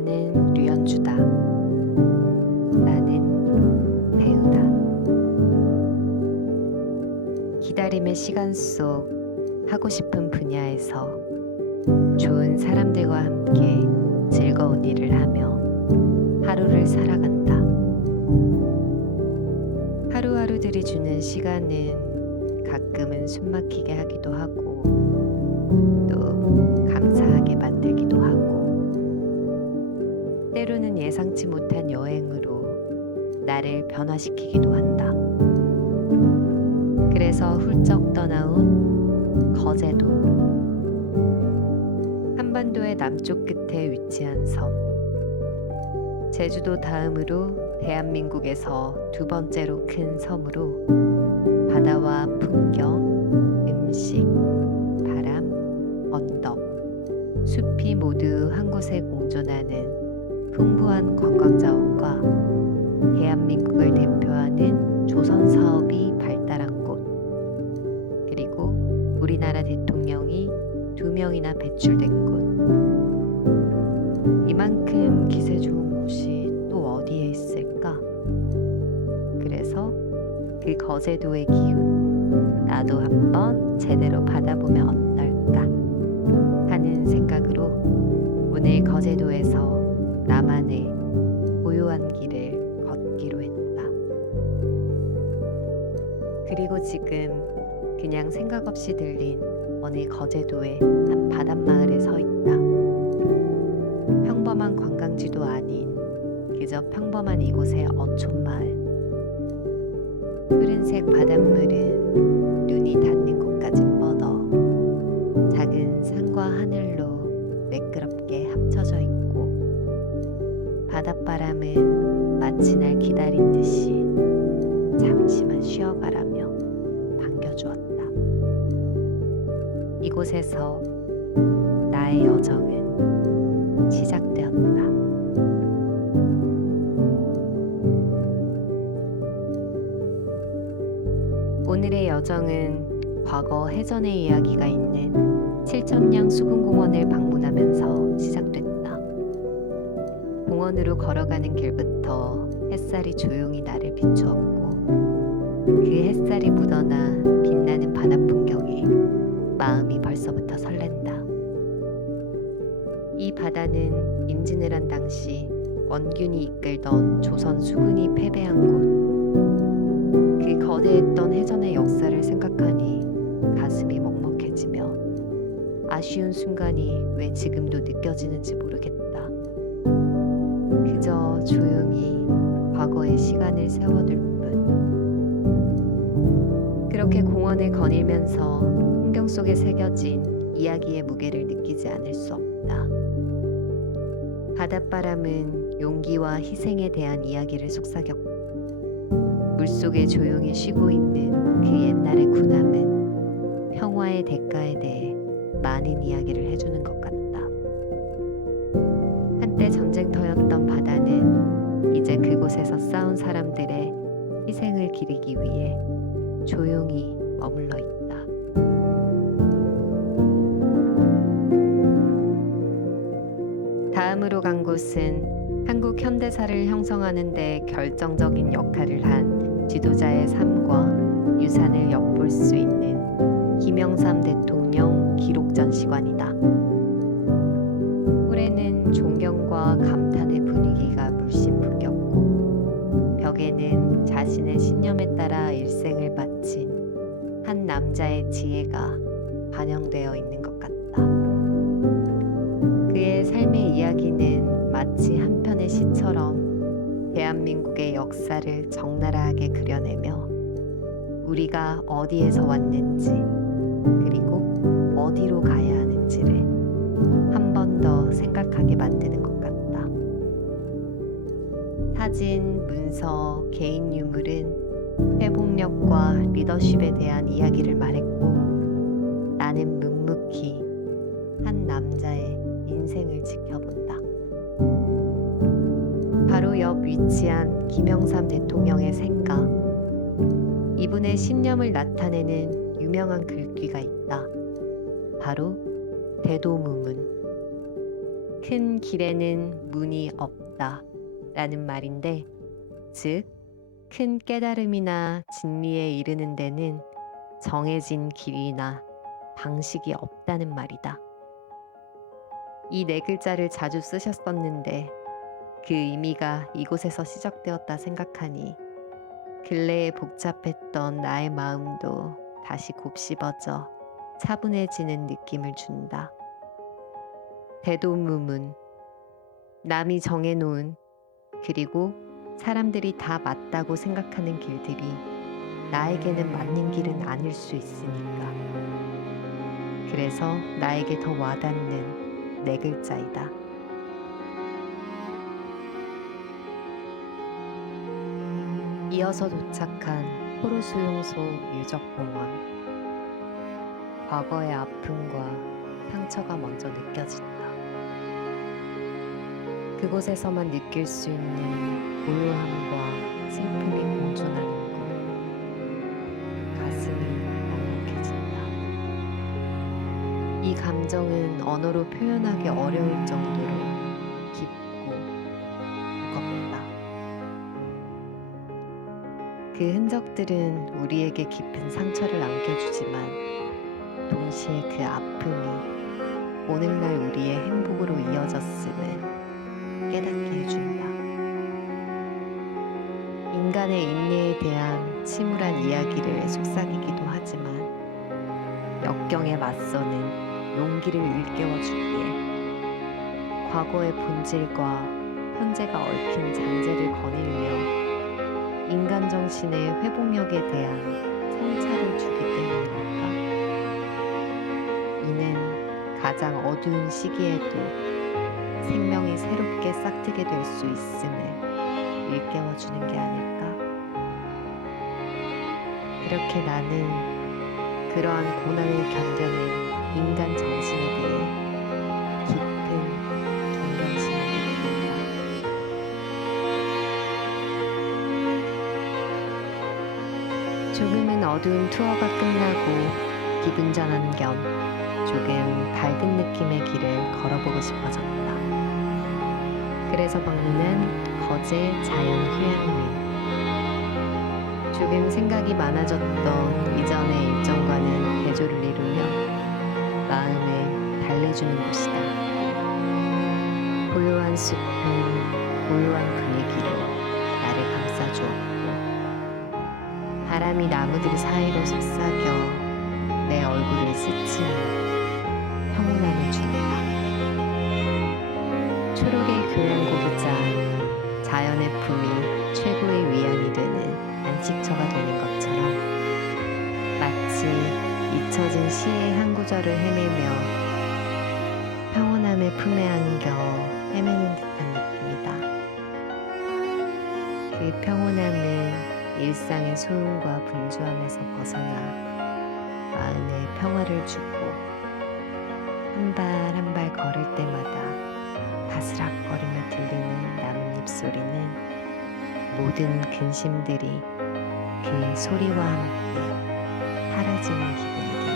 나는 류연주다. 나는 배우다. 기다림의 시간 속 하고 싶은 분야에서 좋은 사람들과 함께 즐거운 일을 하며 하루를 살아간다. 하루하루들이 주는 시간은 가끔은 숨막히게 하기도 하고 또 감사하게 만들기도 하고 때로는 예상치 못한 여행으로 나를 변화시키기도 한다. 그래서 훌쩍 떠나온 거제도. 한반도의 남쪽 끝에 위치한 섬. 제주도 다음으로 대한민국에서 두 번째로 큰 섬으로 바다와 풍경, 음식, 바람, 언덕, 숲이 모두 한 곳에 공존하는 풍부한 관광자원과 대한민국을 대표하는 조선 사업이 발달한 곳, 그리고 우리나라 대통령이 2명이나 배출된 곳. 이만큼 기세 좋은 곳이 또 어디에 있을까? 그래서 그 거제도의 기운, 나도 한번 제대로 받아보면 어떨까 하는 생각으로 오늘 거제도에서 나만의 고요한 길을 걷기로 했다. 그리고 지금 그냥 생각 없이 들린 어느 거제도의 한 바닷마을에 서 있다. 평범한 관광지도 아닌 그저 평범한 이곳의 어촌마을. 푸른색 바닷물은 눈이 닿는 곳까지 뻗어 작은 산과 하늘로 매끄럽게 합쳐져 있고 바닷바람은 마치 날 기다린 듯이 잠시만 쉬어가라며 반겨주었다. 이곳에서 나의 여정은 시작되었다. 오늘의 여정은 과거 해전의 이야기가 있는 칠천량 수군공원을 방문하면서 시작됐다. 공원으로 걸어가는 길부터 햇살이 조용히 나를 비추었고 그 햇살이 묻어나 빛나는 바다 풍경에 마음이 벌써부터 설렌다. 이 바다는 임진을 한 당시 원균이 이끌던 조선 수군이 패배한 곳. 그 거대했던 해전의 역사를 생각하니 가슴이 먹먹해지며 아쉬운 순간이 왜 지금도 느껴지는지 모르겠다. 그저 조용히 과거의 시간을 세워둘 뿐. 그렇게 공원을 거닐면서 풍경 속에 새겨진 이야기의 무게를 느끼지 않을 수 없다. 바닷바람은 용기와 희생에 대한 이야기를 속삭였고 물속에 조용히 쉬고 있는 그 옛날의 군함은 평화의 대가에 대해 많은 이야기를 해주는 것 같다. 한때 전쟁터였던 바다는 이제 그곳에서 싸운 사람들의 희생을 기리기 위해 조용히 머물러 있다. 다음으로 간 곳은 한국 현대사를 형성하는 데 결정적인 역할을 한 지도자의 삶과 유산을 엿볼 수 있는 김영삼 대통령 기록전시관이다. 홀에는 존경과 감탄의 분위기가 물씬 풍겼고 벽에는 자신의 신념에 따라 일생을 바친 한 남자의 지혜가 반영되어 있는 것 같다. 그의 삶의 이야기는 마치 한 편의 시처럼 대한민국의 역사를 적나라하게 그려내며 우리가 어디에서 왔는지 그리고 어디로 가야 하는지를 한 번 더 생각하게 만드는 것 같다. 사진, 문서, 개인 유물은 회복력과 리더십에 대한 이야기를 말했고 나는 묵묵히 한 남자의 인생을 지켜본다. 바로 옆 위치한 김영삼 대통령의 생가. 이분의 신념을 나타내는 유명한 글귀가 있다. 바로 대도무문. 큰 길에는 문이 없다 라는 말인데, 즉, 큰 깨달음이나 진리에 이르는 데는 정해진 길이나 방식이 없다는 말이다. 이 네 글자를 자주 쓰셨었는데 그 의미가 이곳에서 시작되었다 생각하니 근래에 복잡했던 나의 마음도 다시 곱씹어져 차분해지는 느낌을 준다. 대도무문, 남이 정해놓은, 그리고 사람들이 다 맞다고 생각하는 길들이 나에게는 맞는 길은 아닐 수 있으니까. 그래서 나에게 더 와닿는 네 글자이다. 이어서 도착한 포로수용소 유적공원. 과거의 아픔과 상처가 먼저 느껴진다. 그곳에서만 느낄 수 있는 고요함과 슬픔이 공존하는 곳. 가슴이 먹먹해진다. 이 감정은 언어로 표현하기 어려울 정도로 깊고 무겁다. 그 흔적들은 우리에게 깊은 상처를 안겨주지만 동시에 그 아픔이 오늘날 우리의 행복으로 이어졌음을 깨닫게 해준다. 인간의 인내에 대한 침울한 이야기를 속삭이기도 하지만 역경에 맞서는 용기를 일깨워주기에 과거의 본질과 현재가 얽힌 잔재를 거닐며 인간 정신의 회복력에 대한 성찰을 주기 때문일까? 이는 가장 어두운 시기에도 생명이 새롭게 싹트게 될 수 있음을 일깨워주는 게 아닐까? 그렇게 나는 그러한 고난을 견뎌낸 인간 정신에 대해 깊은 존경심을 느낀다. 조금은 어두운 투어가 끝나고 기분 전환 겸 조금 밝은 느낌의 길을 걸어보고 싶어졌다. 그래서 방문한 거제 자연휴양림. 조금 생각이 많아졌던 이전의 일정과는 대조를 이루며 마음을 달래주는 곳이다. 고요한 숲은 고요한 분위기로 나를 감싸주었고 바람이 나무들 사이로 속삭여 내 얼굴을 스치며 평온함을 준다. 초록의 교양곡이자 자연의 품이 최고의 위안이 되는 안식처가 되는 것처럼 마치 잊혀진 시의 한 구절을 헤매며 평온함의 품에 안겨 헤매는 듯한 느낌이다. 그 평온함은 일상의 소음과 분주함에서 벗어나 마음에 평화를 주고 한 발 한 발 걸을 때마다 바스락거리며 들리는 나뭇잎 소리는 모든 근심들이 그 소리와 함께 사라지는 기분이 든다.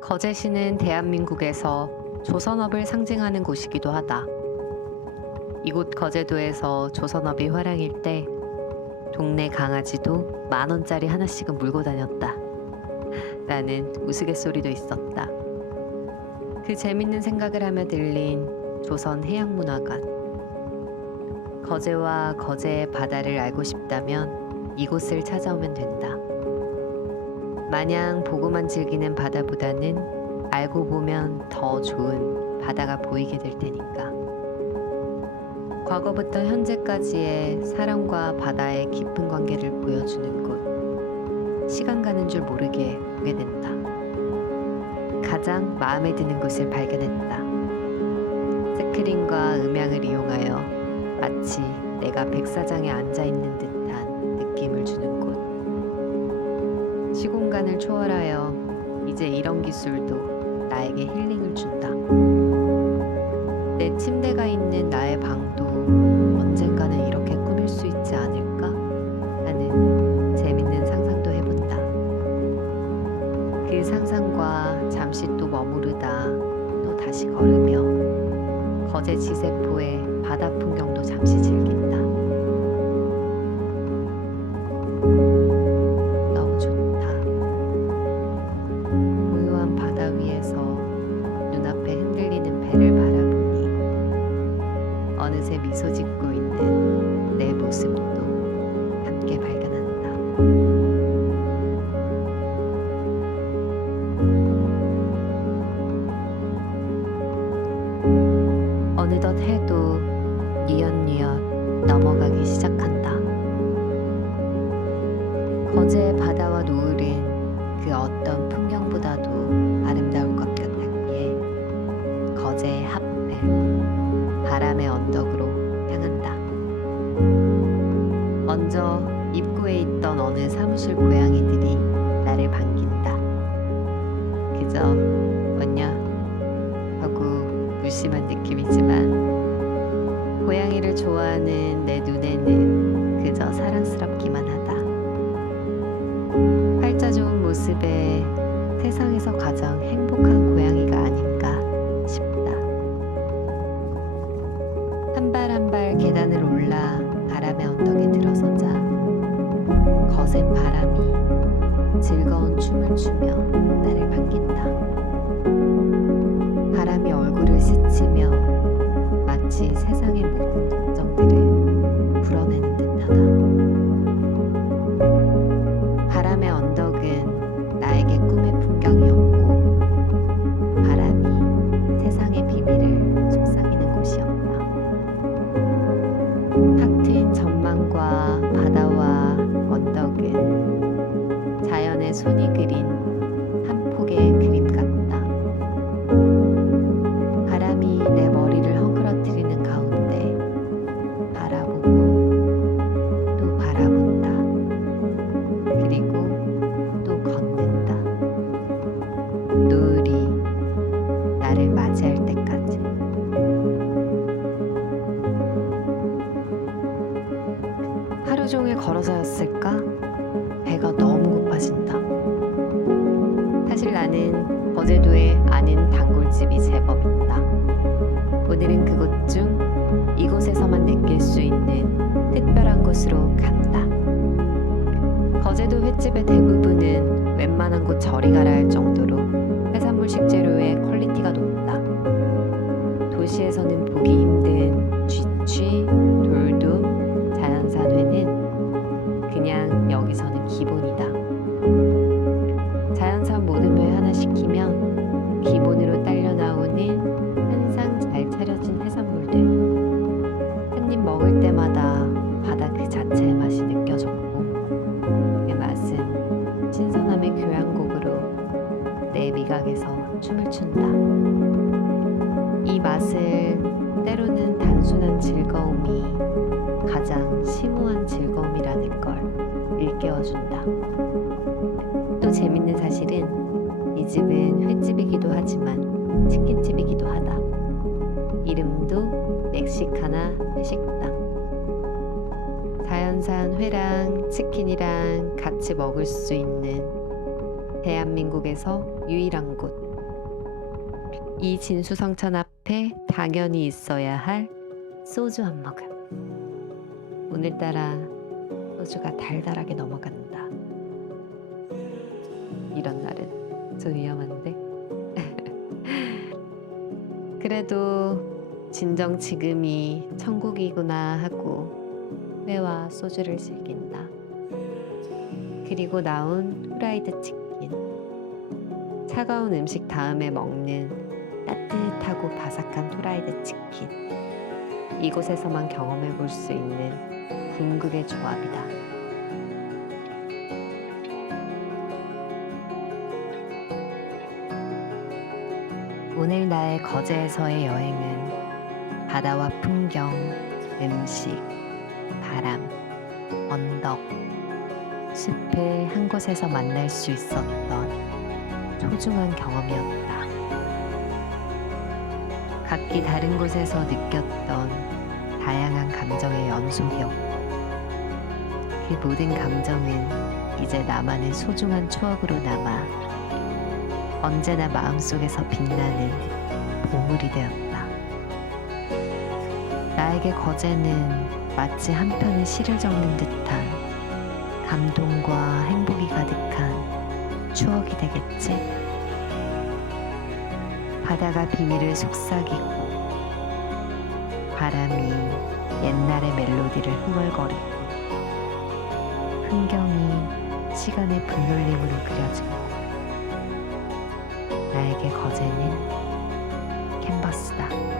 거제시는 대한민국에서 조선업을 상징하는 곳이기도 하다. 이곳 거제도에서 조선업이 화랑일 때 동네 강아지도 10,000원짜리 하나씩은 물고 다녔다. 라는 우스갯소리도 있었다. 그 재밌는 생각을 하며 들린 조선해양문화관. 거제와 거제의 바다를 알고 싶다면 이곳을 찾아오면 된다. 마냥 보고만 즐기는 바다보다는 알고 보면 더 좋은 바다가 보이게 될 테니까. 과거부터 현재까지의 사람과 바다의 깊은 관계를 보여주는 곳. 시간 가는 줄 모르게 보게 된다. 가장 마음에 드는 곳을 발견했다. 스크린과 음향을 이용하여 마치 내가 백사장에 앉아있는 듯한 느낌을 주는 곳. 시공간을 초월하여 이제 이런 기술도 나에게 힐링을 준다. 내 침대가 있는 나의 방도 언젠가는 이렇게 꾸밀 수 있지 않을까 하는 재밌는 상상도 해본다. 그 그 상상과 잠시 또 머무르다 또 다시 걸으며 거제 지세포의 바다 풍경도 잠시 즐긴다. 너무 좋다. 고요한 바다 위에서 눈앞에 흔들리는 배를 바라보니 어느새 미소 짓고 있는 내 모습도 함께 발견한다. 어느덧 해도 뉘엿뉘엿 넘어가기 시작한다. 거제의 바다와 노을은 그 어떤 풍경보다도 아름다울 것 같았기에 거제의 하필 바람의 언덕으로 향한다. 먼저 입구에 있던 어느 사무실 고양이들이 나를 반긴다. 그저 뭐냐 하고 무심한 느낌이지만 고양이를 좋아하는 내 눈에는 그저 사랑스럽기만 하다. 팔자 좋은 모습에 세상에서 가장 행복한 고양이가 아닌가 싶다. 한 발 한 발 계단을 올라 바람의 언덕에 들어서자 거센 바람이 즐거운 춤을 추며 나를 반긴다. 바람이 얼굴을 스치며 마치 세상의 모든 걱정들을 불어내는 듯하다. 바람의 언덕은 나에게 꿈의 풍경이었고 바람이 세상의 비밀을 속삭이는 곳이었다. 탁 트인 전망과 바다와 언덕은 자연의 손이 그린 한 폭의 그림 같다. 바람이 내 머리를 헝클어뜨리는 가운데 바라보고 또 바라본다. 그리고 또 걷는다. 노을이 나를 맞이할 때까지. 하루 종일 걸어서였을까? 배가 너무 고파진다. 사실 나는 거제도에 아는 단골집이 제법 있다. 오늘은 그곳 중 이곳에서만 느낄 수 있는 특별한 곳으로 간다. 거제도 횟집의 대부분은 웬만한 곳 저리 가라 할 정도로 해산물 식재료의 퀄리티가 높다. 도시에서는 보기 힘든 쥐취, 돌돔, 자연산 회는 그냥 여기서는 기본이다. 자연산 모든 회 하나 시키면 기본으로 딸려 나오는 한상 잘 차려진 해산물들. 한 입 먹을 때마다 바다 그 자체의 맛이 느껴졌고 그 맛은 신선함의 교향곡으로 내 미각에서 춤을 춘다. 이 맛을 때로는 단순한 즐거움이 가장 심오한 즐거움이라는 걸 일깨워준다. 또 재밌는 사실은 이 집은 횟집이기도 하지만 치킨집이기도 하다. 이름도 멕시카나 회식당. 자연산 회랑 치킨이랑 같이 먹을 수 있는 대한민국에서 유일한 곳. 이 진수성찬 앞에 당연히 있어야 할 소주 한 모금. 오늘따라 소주가 달달하게 넘어간다. 이런 날은 좀 위험한데? 그래도 진정 지금이 천국이구나 하고 회와 소주를 즐긴다. 그리고 나온 후라이드 치킨. 차가운 음식 다음에 먹는 따뜻하고 바삭한 후라이드 치킨. 이곳에서만 경험해 볼 수 있는 궁극의 조합이다. 오늘 나의 거제에서의 여행은 바다와 풍경, 음식, 바람, 언덕, 숲을 한 곳에서 만날 수 있었던 소중한 경험이었다. 각기 다른 곳에서 느꼈던 다양한 감정의 연속이었고 그 모든 감정은 이제 나만의 소중한 추억으로 남아 언제나 마음속에서 빛나는 보물이 되었다. 나에게 거제는 마치 한편의 시를 적는 듯한 감동과 행복이 가득한 추억이 되겠지? 바다가 비닐을 속삭이고 바람이 옛날의 멜로디를 흥얼거리고 풍경이 시간의 분놀림으로 그려진 곳. 나에게 거제는 캔버스다.